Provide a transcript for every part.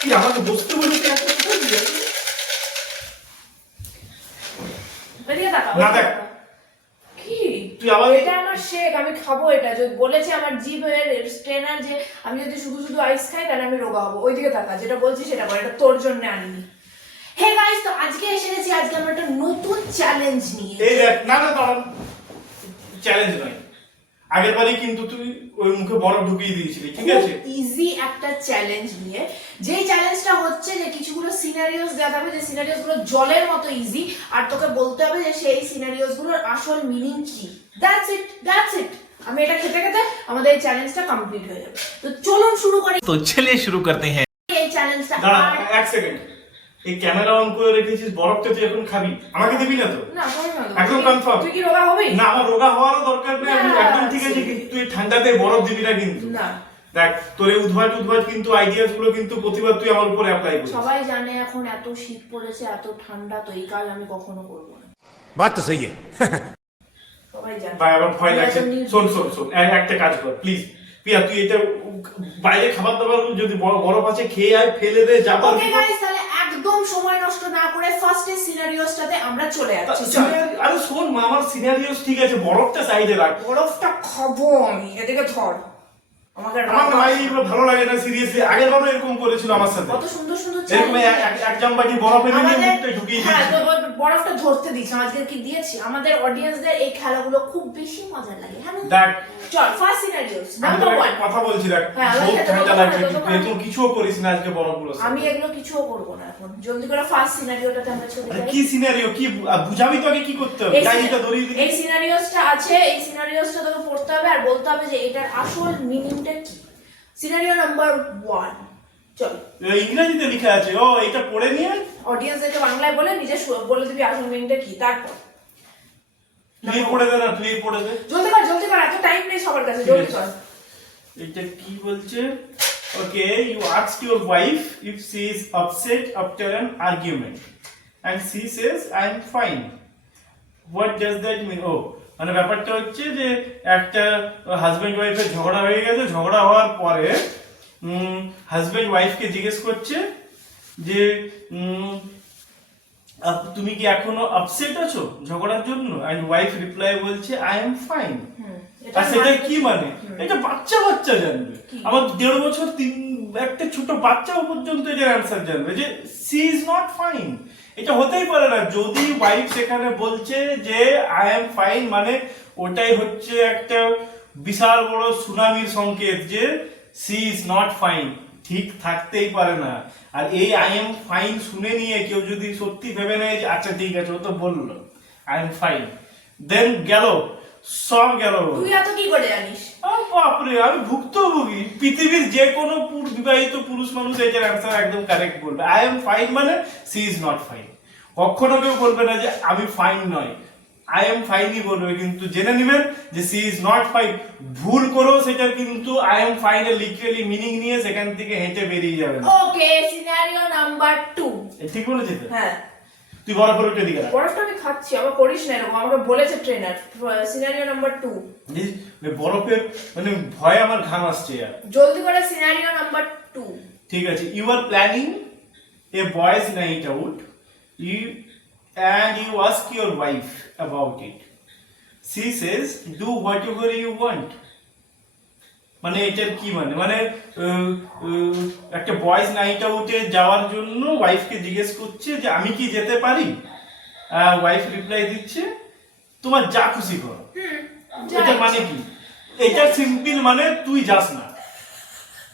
কি আমাকে বসতে বলেছে একটা কথা দিয়ে বেরিয়ে তাকাও না দেখ কি তুই আবার এটা আমার শেক, আমি খাবো এটা। যে বলেছে আমার জিভের ট্রেনার যে আমি যদি শুধু শুধু আইস খাই তাহলে আমি রোগা হবো। ওইদিকে তাকা, যেটা বলছি সেটা বল, এটা তোর জন্য আনিনি। হে গাইস, তো আজকে এসে গেছি আজকে আমরা একটা নতুন চ্যালেঞ্জ নিয়ে। এই দেখ না না দাঁড়ান, চ্যালেঞ্জ নয়, আগের বারে কিন্তু তুই ওই মুখে বরফ ঢুকিয়ে দিয়েছিলি, ঠিক আছে? ইজি একটা চ্যালেঞ্জ নিয়ে, যেই চ্যালেঞ্জটা হচ্ছে যে কিছুগুলো সিনারিওস দেওয়া হবে, যে সিনারিওস গুলো জলের মতো ইজি, আর তোকে বলতে হবে যে সেই সিনারিওস গুলোর আসল মিনিং কি। That's it. আমি এটা খেতে খেতে আমাদের এই চ্যালেঞ্জটা কমপ্লিট হয়ে যাবে। তো চলুন শুরু করি। तो चलिए शुरू करते हैं। এই চ্যালেঞ্জটা দাঁড়া এক সেকেন্ড, এই ক্যামেরা অন করে রেখেছিস, বরফটা তুই এখন খাবি, আমাকে দিবি না তো? না করে না, একদম কনফার্ম? তুই কি রোগা হবি? না আমার রোগা হওয়ারও দরকার নেই, আমি না, একদম ঠিক আছে, কিন্তু তুই ঠান্ডাতে বরফ দিবি না কিন্তু। না, দেখ তোর এই উদ্ভাট কিন্তু আইডিয়াস গুলো কিন্তু প্রতিবার তুই আমার উপরে অ্যাপ্লাই করিস। সবাই জানে এখন এত শীত পড়েছে, এত ঠান্ডা, তো এই কাজ আমি কখনো করবো না। बात तो सही है। সবাই জানে। ভাই আমার ভয় লাগছে। শোন একটা কাজ কর প্লিজ, প্রিয়া তুই এটা বাইরে খাবার দাবার যদি বরফ আছে খেয়ে আয়, ফেলে দে যাবার। ওকে গাইস, তাহলে একদম সময় নষ্ট না করে ফার্স্ট এর সিনারিওসটাতে আমরা চলে যাচ্ছি। আরে শোন মা, আমার সিনারিওস ঠিক আছে, বরফটা সাইডে রাখ। বরফটা খাবো আমি, এদিকে ধর। আমাকে আমার না এইগুলো ভালো লাগে না সিরিয়াসলি, আগের বারও এরকম করেছিল আমার সাথে, কত সুন্দর সুন্দর এরকম এক জামবাটি বরফ এনে নিয়ে আমাদের মুখটা ঢুকিয়ে হ্যাঁ, দিয়েছি। তো বরফটা ধরতে দিয়েছি, আজকে কি দিয়েছি? আমাদের অডিয়েন্সদের এই খেলাগুলো খুব বেশি মজা লাগে। হ্যাঁ না? দেখ চল ফার্স্ট সিনারিওস আমি নাম্বার তোকে 1। একটা কথা বলছি, দেখ হ্যাঁ, বহুত আমাকে ঠান্ডা তো লাগছে, তো তুই এরকম কিছুও করিস না আজকে বরফগুলো। আমি এগুলো কিছুও করবো না এখন। জলদি করে ফার্স্ট সিনারিওটাতে আমরা চলে আরে যাই। কি সিনারিও, কি বুঝাবি তো আগে কি করতে হবে, গাড়িটা ধরিয়ে দিবি। এই সিনারিওসটা আছে, এই সিনারিওসটা তোকে পড়তে হবে আর বলতে হবে যে এটার আসল মিনিংটা কি। সিনারিও নাম্বার 1, চল। ইংরেজিতে লেখা আছে, ও এটা পড়ে নিয়ে অডিয়েন্সদেরকে বাংলায় বলে নিজে বলে দিবি আসল মিনিংটা কি। তারপর তুই পড়ে দে না, তুই পড়ে দে। জলদি কর, এত টাইম নেই সবার কাছে, জলদি কর। এটা কি বলছে? Okay, you ask your wife if she is upset after an argument and she says I am fine, what does that mean? ও মানে ব্যাপারটা হচ্ছে যে একটা হাজবেন্ড ওয়াইফের ঝগড়া হয়ে গেছে, ঝগড়া হওয়ার পরে হাজবেন্ড ওয়াইফকে জিজ্ঞেস করছে যে তুমি কি এখনো আপসেট আছো ঝগড়ার জন্য? এন্ড ওয়াইফ রিপ্লাই বলছে আই এম ফাইন। আর সেটা কি মানে? এটা বাচ্চা জানবে, আমার 1.5 বছর একটা ছোট বাচ্চাও পর্যন্ত এটার অ্যান্সার জানবে যে সি ইজ নট ফাইন। এটা হতেই পারে না। যদি ওয়াইফ সেখানে বলছে যে আই এম ফাইন, মানে ওটাই হচ্ছে একটা বিশাল বড় সুনামির সংকেত যে সি ইজ নট ফাইন, ঠিক থাকতেই পারে না। আর এই আই এম ফাইন শুনে নিয়ে কেউ যদি সত্যি ভেবে নেয় যে আচ্ছা ঠিক আছে, ও তো বললো আই এম ফাইন, দেন গেল, সব গেল। তুই এত কি করে জানিস? বাপরে, আমি ভুক্তভোগী। পৃথিবীর যে কোনো বিবাহিত পুরুষ মানুষ এটার অ্যান্সার একদম কারেক্ট বলবে। আই এম ফাইন মানে সি ইজ নট ফাইন। কখনো কেউ বলবে না যে আমি ফাইন নয়, আই এম ফাইনই বলবে। কিন্তু জেনে নেবেন যে সি ইজ নট ফাইন। ভুল করো সেটা কিন্তু আই এম ফাইন এর লিটারালি মিনিং নিয়ে সেখান থেকে হেঁটে বেরিয়ে যাবেন। ওকে, সিনারিও নাম্বার 2। ঠিক বলেছিস তো? হ্যাঁ, তুই বরফের উপরে দিকে রাখ। বরফটা আমি খাচ্ছি, আবার করিস না এরকম, আমাকে বলেছে ট্রেনার। সিনারিও নাম্বার 2, বরফের মানে ভয়ে আমার ঘাম আসছে। জলদি করে সিনারিও নাম্বার 2। ঠিক আছে, you are planning a boys night out, you and you ask your wife about it. She says do whatever you want. মানে এটার কি মানে? মানে একটা বয়েজ নাইট আউটে যাওয়ার জন্য ওয়াইফকে জিজ্ঞেস করছে যে আমি কি যেতে পারি? ওয়াইফ রিপ্লাই দিচ্ছে তোমার যা খুশি করো। এটা মানে কি? এটা সিম্পল মানে তুই যাস না।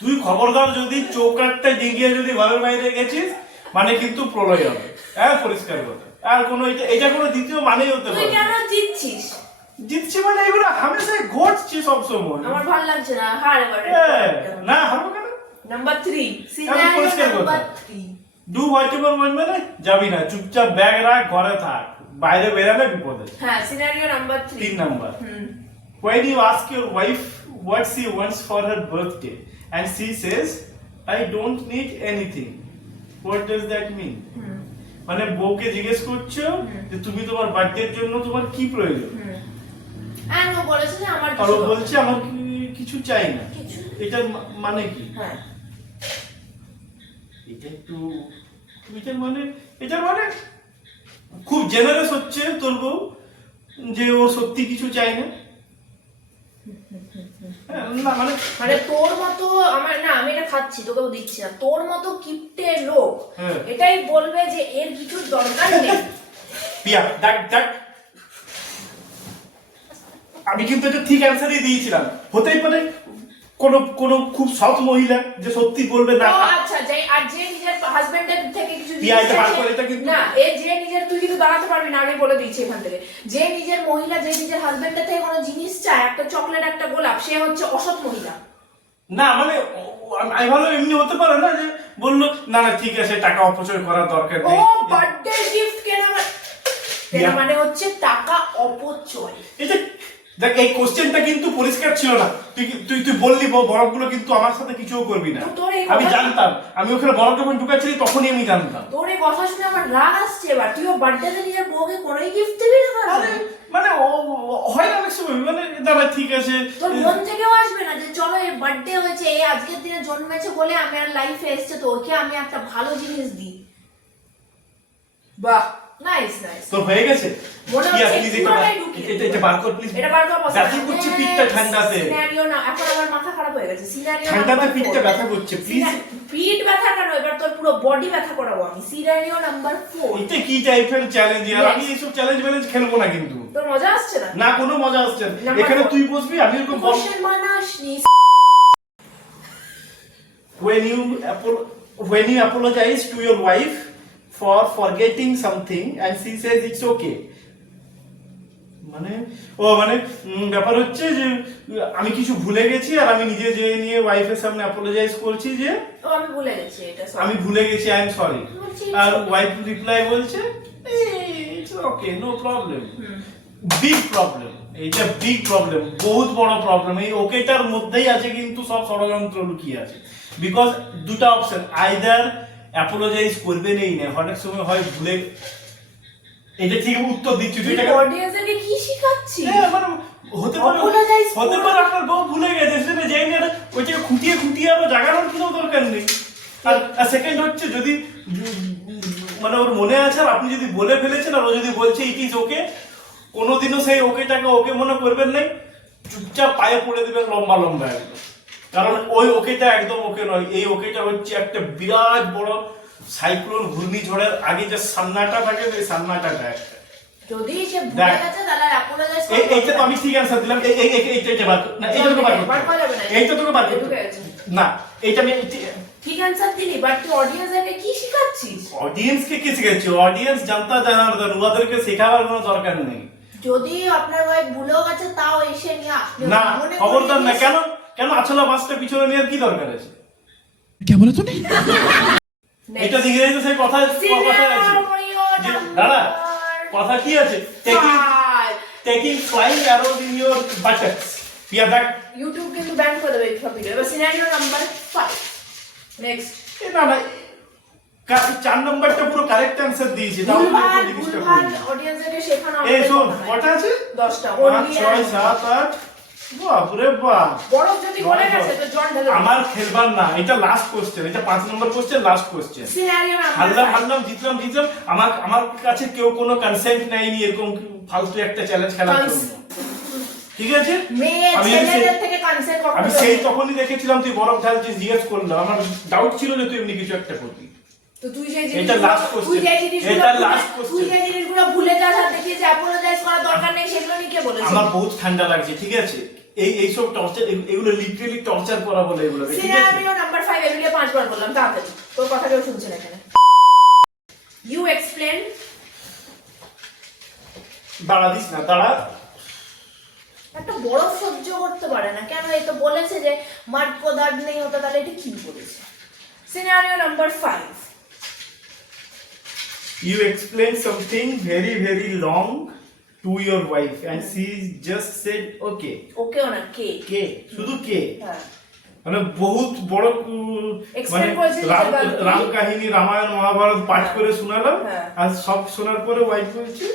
তুই খবরদার যদি চৌকাটটা ডিঙিয়ে যদি ঘরের বাইরে গেছিস মানে কিন্তু প্রলয় হবে। হ্যাঁ, পরিষ্কার কথা। আর কোনো এটা কোনো দ্বিতীয় মানেই হতে পারে। তুই কেন জিতছিস? জিতছি মানে এগুলো হামেশাই ঘটছে সব সময়। আমার ভালো লাগছে না, হার এবারে। না হারবো কেন? নাম্বার 3, আমি পরিষ্কার সিনারিও কথা। নাম্বার 3। ডু হোয়াটএভার মানে যাবি না, চুপচাপ ব্যাগ রাখ, ঘরে থাক, বাইরে বেরালে বিপদ আছে। হ্যাঁ, scenario number 3। 3 number, when you ask your wife what she wants for her birthday and she says I don't need anything, what does that mean? মানে বউকে জিজ্ঞেস করছো যে তুমি তোমার বার্থডের জন্য তোমার কি প্রয়োজন? আর ও বলেছে যে আমার আর ও বলছে আমার কিছু চাই না। কিছু। এটার মানে কি? হ্যাঁ, এটা একটু এটার মানে খুব জেনারেস হচ্ছে তোর বউ, যে ও সত্যি কিছু চাই না। হ্যাঁ, না মানে মানে তোর মতো আমার না, আমি এটা খাচ্ছি তোকেও দিচ্ছি না, তোর মতো কিপটে লোক হ্যাঁ। এটাই বলবে যে এর কিছু দরকার নেই। পিয়া দেখ আমি কিন্তু এটা ঠিক অ্যান্সারই দিয়েছিলাম। হতেই পারে কোনো খুব সৎ মহিলা যে সত্যি বলবে না। ও আচ্ছা, আর যে নিজের হাজবেন্ডের থেকে কিছু পিয়া, এটা বার করে, এটা কিন্তু না, এ যে নিজের, তুই কিন্তু দাঁড়াতে পারবি না, আমি বলে দিচ্ছি এখান থেকে, যে নিজের মহিলা যে নিজের হাজবেন্ডের থেকে কোনো জিনিস চায়, একটা চকলেট একটা গোলাপ, সে হচ্ছে অসৎ মহিলা। না মানে আমি ভালো এমনি হতে পারে না যে বললো না ঠিক আছে টাকা অপচয় করার দরকার ও নেই। বার্থডে গিফট কেনা মানে হচ্ছে টাকা অপচয়। এটা দেখ, এই কোশ্চেনটা কিন্তু পরিষ্কার ছিল না। তুই বললি বরফগুলো কিন্তু আমার সাথে কিছুও করবি না। আমি জানতাম, আমি ওখানে বরফ যখন ঢুকাচ্ছিলি তখনই আমি জানতাম। তোর এই কথা শুনে আমার রাগ আসছে এবার। তুই ও বার্থডেতে নিজের বউকে কোনোই গিফট দিবি না? আরে মানে হয় না অনেক সময়, মানে দাদা ঠিক আছে, তোর মন থেকেও আসবে না যে চলো এই বার্থডে হয়েছে, এই আজকের দিনে জন্মেছে বলে আমার লাইফে এসেছে, তো ওকে আমি একটা ভালো জিনিস দিই। বাহ, নাইস। তো হয়ে গেছে। মনে পিয়া, হচ্ছে please পুরোটাই ঢুকিয়ে এটা দেবো। বার কর প্লিজ। এটা বার করা possible ব্যথা না। করছে পিঠটা ঠান্ডাতে। সিনারিও না, এখন আমার মাথা খারাপ হয়ে গেছে। সিনারিও ঠান্ডাতে পিঠটা ব্যথা করছে, প্লিজ। পিঠ ব্যথা কেন, এবার তোর পুরো বডি ব্যথা করাবো আমি। Scenario number 4। এটা কি টাইপের চ্যালেঞ্জ? আর Yes. আমি এইসব চ্যালেঞ্জ খেলবো না কিন্তু। তোর মজা আসছে না? না, কোনো মজা আসছে না। Number এখানে 4. তুই বসবি, আমি এরকম question মানাসনি। when you apologize to your wife for forgetting something and she says it's okay, মানে ব্যাপার হচ্ছে যে আমি কিছু ভুলে গেছি আর আমি নিজে যে নিয়ে ওয়াইফের সামনে অ্যাপোলোজাইজ করছি যে ও আমি ভুলে গেছি এটা, আমি ভুলে গেছি, আই এম সরি। বলছি, আর ওয়াইফ রিপ্লাই বলছে it's okay, no problem. Big problem, এইটা বিগ প্রবলেম, বহুত বড় প্রবলেম। এই ওকেটার মধ্যেই আছে কিন্তু সব ষড়যন্ত্র লুকিয়ে আছে। বিকজ দুটো অপশন, আইদার অ্যাপোলোজাইজ করবে নেই না, অনেক সময় হয় ভুলে। এটা ঠিক উত্তর দিচ্ছি তুই। তুই অডিয়েন্সকে কি শেখাচ্ছিস? হ্যাঁ, মানে হতে পারে Apologize হতে করো। পারে আপনার বউ ভুলে গেছে, সেটা যাই না, ওইটাকে খুঁটিয়ে আরো জাগানোর কোনো দরকার নেই। আর সেকেন্ড হচ্ছে যদি মানে ওর মনে আছে আর আপনি যদি বলে ফেলেছেন আর ও যদি বলছে ইট ইজ ওকে, কোনোদিনও সেই ওকেটাকে ওকে মনে করবেন নাই, চুপচাপ পায়ে পড়ে দেবেন লম্বা একদম। কারণ ওই ওকেটা একদম ওকে নয়, এই ওকেটা হচ্ছে একটা বিরাট বড় সাইক্লোন, ঘূর্ণিঝড়ের আগে যে সান্নাটা থাকে, সেই সান্নাটা একটা। যদি সে ভুলে গেছে তাহলে অ্যাপোলোজাইজ করতে এইটা তো আমি ঠিক অ্যান্সার দিলাম। এইটা বার না, এইটা তোকে বার করতে হবে। এইটা তোকে বার করতে হবে। না, এইটা আমি ঠিক অ্যানসার দিলি, বাট তুই অডিয়েন্সকে কি শেখাচ্ছিস? অডিয়েন্সকে কি শেখাচ্ছি? অডিয়েন্স জানতা জানার, ওদেরকে শেখাবার কোনো দরকার নেই। যদি আপনার ওয়াইফ ভুলেও গেছে তাও এসে নিয়ে আসবে না, খবরদার না। কেন আছলা বাসটা পিছনে নেওয়ার কি দরকার আছে? क्या बोला तूने? এটা দিকে তো সেই কথা আছে। দাঁড়া, কথা কি আছে? Taking flying arrows in your buttocks. Pia দেখ, ইউটিউব কিন্তু ব্যান করে দেবে এই সব ভিডিও। এবার সিনারিও নাম্বার 5 নেক্সট। না 4 নম্বরটা পুরো কারেক্ট অ্যানসার দিয়েছি। ভুলভাল অডিয়েন্সকে শেখানো। এই শোন, কটা আছে? 10টা। 5 6 7 8। বাপরে বাপ, বরফ যদি গলে গেছে তো জল ঢেলে দাও। আমার খেলবার না, এটা লাস্ট কোশ্চেন, এটা 5 নম্বর question, last question. Scenario number হারলাম জিতলাম। আমার কাছে কেউ কোনো কনসেন্ট নেয়নি এরকম ফালতু একটা চ্যালেঞ্জ খেলার জন্য, ঠিক আছে? মেয়ে ছেলেদের থেকে কনসেন্ট কখনো আমি সেই তখনই দেখেছিলাম তুই বরফ ঢালছিস, জিজ্ঞেস করলাম, আমার ডাউট ছিল যে তুই এমনি কিছু একটা করবি। তো তুই যে এটা লাস্ট কোশ্চেন, এটা লাস্ট তুই কোশ্চেন। যে জিনিসগুলো ভুলে যাস আর দেখিয়ে যে অ্যাপোলোজাইজ করার দরকার নেই, সেগুলো নিয়ে কে বলেছে? আমার বহুত ঠান্ডা লাগছে, ঠিক আছে? এইসব টর্চার, এগুলো লিটারালি টর্চার করা বলে এগুলো, ঠিক আছে? সিনারিও নাম্বার 5 এগুলো 5 বার বললাম, তাড়াতাড়ি, তোর কথা কেউ শুনছে না এখানে। You explain. দাঁড়া দিস না, দাঁড়া। একটা বরফ সহ্য করতে পারে না কেন? এই তো বলেছে যে মাড কো দর্দ নেই হতা, তাহলে এটা কি বলেছে? Scenario number 5। You explain something very long to your wife and she just said okay. ওকেও না, কে? কে, শুধু কে? হ্যাঁ, মানে বহুত বড় মানে Explain করেছে যে রাম কাহিনী, রামায়ণ মহাভারত পাঠ হ্যাঁ। করে শোনালাম, হ্যাঁ। আর সব শোনার পরে ওয়াইফ বলছে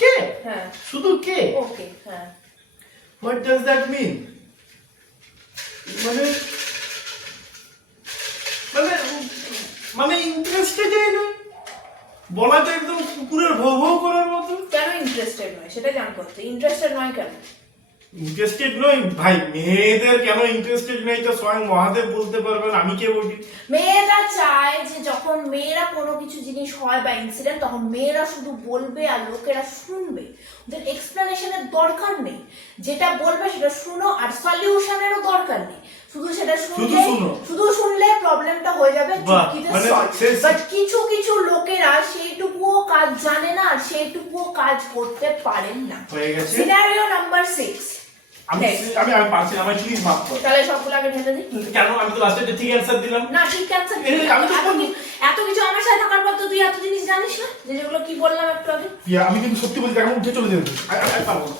কে, হ্যাঁ, শুধু কে? ওকে, হ্যাঁ। What does that mean? মানে মানে ইন্টারেস্টেডই নয়, বলাটা একদম কুকুরের ভৌ ভৌ করার মতো। কেন ইন্টারেস্টেড নয় সেটা জানতে হচ্ছে, ইন্টারেস্টেড নয় কেন? ইন্টারেস্টেড নয় ভাই, মেয়েদের কেন ইন্টারেস্টেড নয় তো স্বয়ং মহাদেব বলতে পারবেন, আমি কে বলি? মেয়েরা চায় যে যখন মেয়েরা কোনো কিছু জিনিস হয় বা ইনসিডেন্ট, তখন মেয়েরা শুধু বলবে আর লোকেরা শুনবে, ওদের এক্সপ্লেনেশনের দরকার নেই, যেটা বলবে সেটা শুনো, আর সলিউশনেরও দরকার নেই, শুধু সেটা শুনলে, শুধু শুনলে প্রবলেমটা হয়ে যাবে চুটকিতে সলভ। বাট কিছু কিছু লোকেরা সেইটুকুও কাজ জানে না আর সেইটুকুও কাজ করতে পারেন না। Scenario number 6। আমি আমি আমি পারছি না, আমার প্লিজ মাফ কর। তাহলে সবগুলো আগে ঢেলে দিই। কেন? আমি তো লাস্টে ঠিক অ্যানসার দিলাম না, ঠিক অ্যানসার আমি তো এত কিছু আমার সাথে থাকার পর তো তুই এত জিনিস জানিস না, যে যেগুলো কি বললাম একটু আগে। পিয়া, আমি কিন্তু সত্যি বলছি, এখন উঠে চলে যাবে। আমি পারবো না,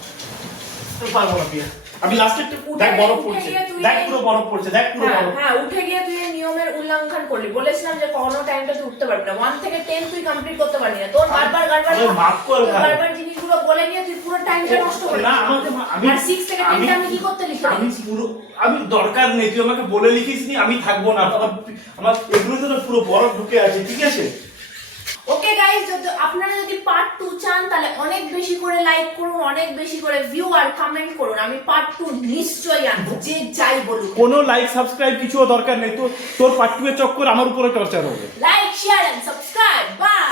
আমি পারবো না পিয়া। আমি লাস্টে দেখ বরফ পড়ছে, দেখ পুরো বরফ পড়ছে, দেখ পুরো বরফ। হ্যাঁ, উঠে গিয়ে তুই এই নিয়মের উল্লঙ্ঘন করলি। বলেছিলাম যে কোনো টাইমটা তুই উঠতে পারবি না, 1 থেকে 10 তুই কমপ্লিট করতে পারবি না। তোর বারবার মাফ কর ভাই, বারবার জিনিসগুলো বলে গিয়ে তুই পুরো টাইমটা নষ্ট করে না। আমি 6 থেকে 10 আমি কি করতে লিখে আমি পুরো, আমি দরকার নেই, তুই আমাকে বলে লিখিস নি, আমি থাকবো না। আমার এগুলোতে না পুরো বরফ ঢুকে আছে, ঠিক আছে? ওকে গাইস, যদি আপনারা যদি পার্ট 2 চান তাহলে অনেক বেশি করে লাইক করুন, অনেক বেশি করে ভিউ আর কমেন্ট করুন। আমি পার্ট 2 নিশ্চয়ই আনবো, যে যাই বলুক। কোনো লাইক সাবস্ক্রাইব কিছুও দরকার নেই, তোর পার্ট 2 এর চক্কর আমার উপরে টর্চার হবে। Like, share and subscribe. By.